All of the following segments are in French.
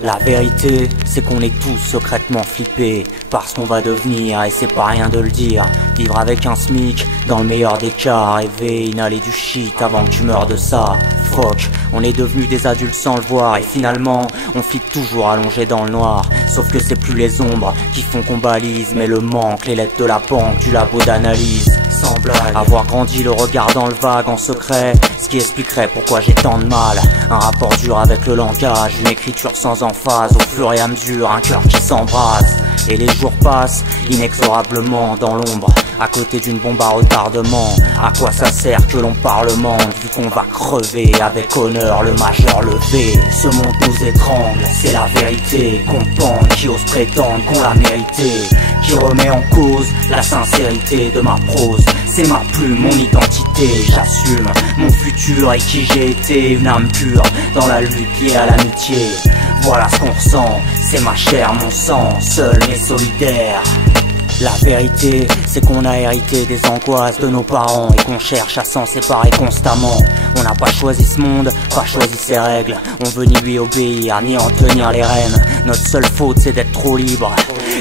La vérité, c'est qu'on est tous secrètement flippés par ce qu'on va devenir, et c'est pas rien de le dire. Vivre avec un SMIC, dans le meilleur des cas, rêver, inhaler du shit avant que tu meurs de ça. Fuck, on est devenus des adultes sans le voir, et finalement, on flippe toujours allongé dans le noir. Sauf que c'est plus les ombres qui font qu'on balise, mais le manque, les lettres de la banque, du labo d'analyse. Sans blague, avoir grandi le regard dans le vague en secret, ce qui expliquerait pourquoi j'ai tant de mal. Un rapport dur avec le langage, une écriture sans emphase, au fur et à mesure, un cœur qui s'embrase. Et les jours passent inexorablement dans l'ombre, à côté d'une bombe à retardement. À quoi ça sert que l'on parlemente, vu qu'on va crever avec honneur le majeur levé. Ce monde nous étrangle, c'est la vérité qu'on pende, qui ose prétendre qu'on l'a mérité, qui remet en cause la sincérité de ma prose. C'est ma plume, mon identité, j'assume mon futur et qui j'ai été, une âme pure dans la lutte liée à l'amitié. Voilà ce qu'on ressent, c'est ma chair, mon sang, seul mais solidaire. La vérité, c'est qu'on a hérité des angoisses de nos parents et qu'on cherche à s'en séparer constamment. On n'a pas choisi ce monde, pas choisi ses règles. On veut ni lui obéir, ni en tenir les rênes. Notre seule faute, c'est d'être trop libre,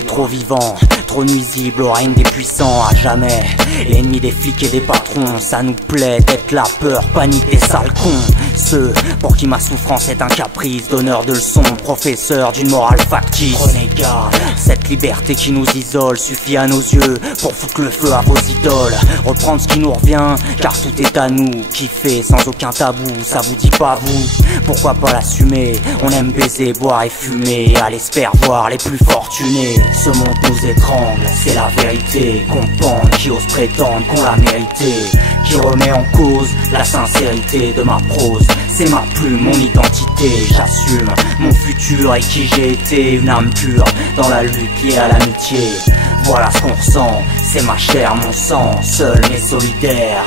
trop vivant, trop nuisible au règne des puissants à jamais. L'ennemi des flics et des patrons, ça nous plaît d'être la peur, panique des sales cons. Ceux pour qui ma souffrance est un caprice, donneur de leçons, professeur d'une morale factice. Prenez garde, cette liberté qui nous isole suffit à nos yeux pour foutre le feu à vos idoles. Reprendre ce qui nous revient, car tout est à nous. Kiffer sans aucun tabou, ça vous dit pas vous? Pourquoi pas l'assumer? On aime baiser, boire et fumer, et à l'espère voir les plus fortunés. Ce monde nous étrangle, c'est la vérité qu'on pende, qui ose prétendre qu'on l'a mérité, qui remet en cause la sincérité de ma prose. C'est ma plume, mon identité, j'assume mon futur et qui j'ai été, une âme pure dans la lutte liée à l'amitié. Voilà ce qu'on ressent, c'est ma chair, mon sang, seul mais solidaire.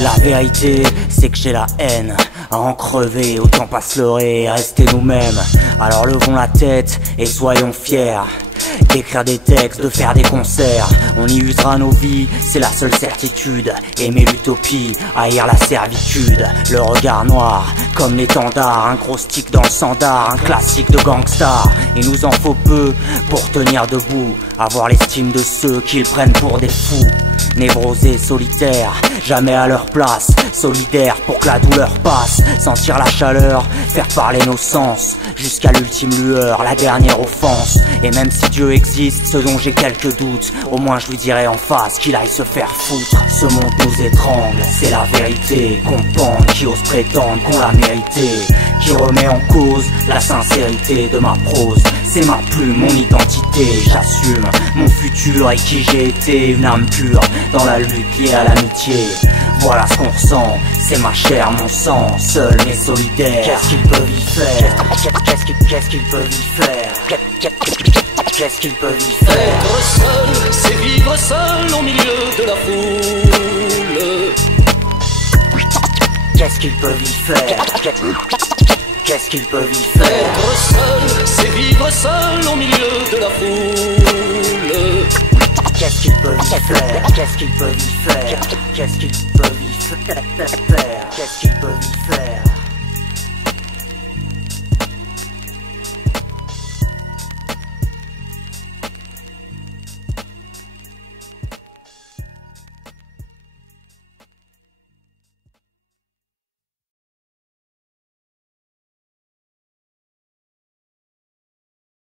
La vérité, c'est que j'ai la haine à en crever, autant pas se leurrer et rester nous-mêmes. Alors levons la tête et soyons fiers d'écrire des textes, de faire des concerts. On y usera nos vies, c'est la seule certitude. Aimer l'utopie, haïr la servitude. Le regard noir, comme l'étendard, un gros stick dans le sandar, un classique de gangsta. Il nous en faut peu pour tenir debout, avoir l'estime de ceux qui le prennent pour des fous. Névrosés, solitaires, jamais à leur place, solidaires pour que la douleur passe. Sentir la chaleur, faire parler nos sens, jusqu'à l'ultime lueur, la dernière offense. Et même si Dieu existe, ce dont j'ai quelques doutes, au moins je lui dirai en face qu'il aille se faire foutre. Ce monde nous étrangle, c'est la vérité qu'on pende, qui ose prétendre qu'on l'a mérité, qui remet en cause la sincérité de ma prose. C'est ma plume, mon identité, j'assume mon futur et qui j'ai été, une âme pure dans la lutte liée à l'amitié. Voilà ce qu'on ressent, c'est ma chair, mon sang, seul mais solidaire. Qu'est-ce qu'ils peuvent y faire? Qu'est-ce qu'ils peuvent y faire? Qu'est-ce qu'ils peuvent y faire? Être seul, c'est vivre seul au milieu de la foule. Qu'est-ce qu'ils peuvent y faire? Qu'est-ce qu'ils peuvent y faire? Être seul, c'est vivre seul au milieu de la foule. Qu'est-ce qu'ils peuvent y faire? Qu'est-ce qu'ils peuvent y faire? Qu'est-ce qu'ils peuvent y faire? Qu'est-ce qu'ils peuvent y faire?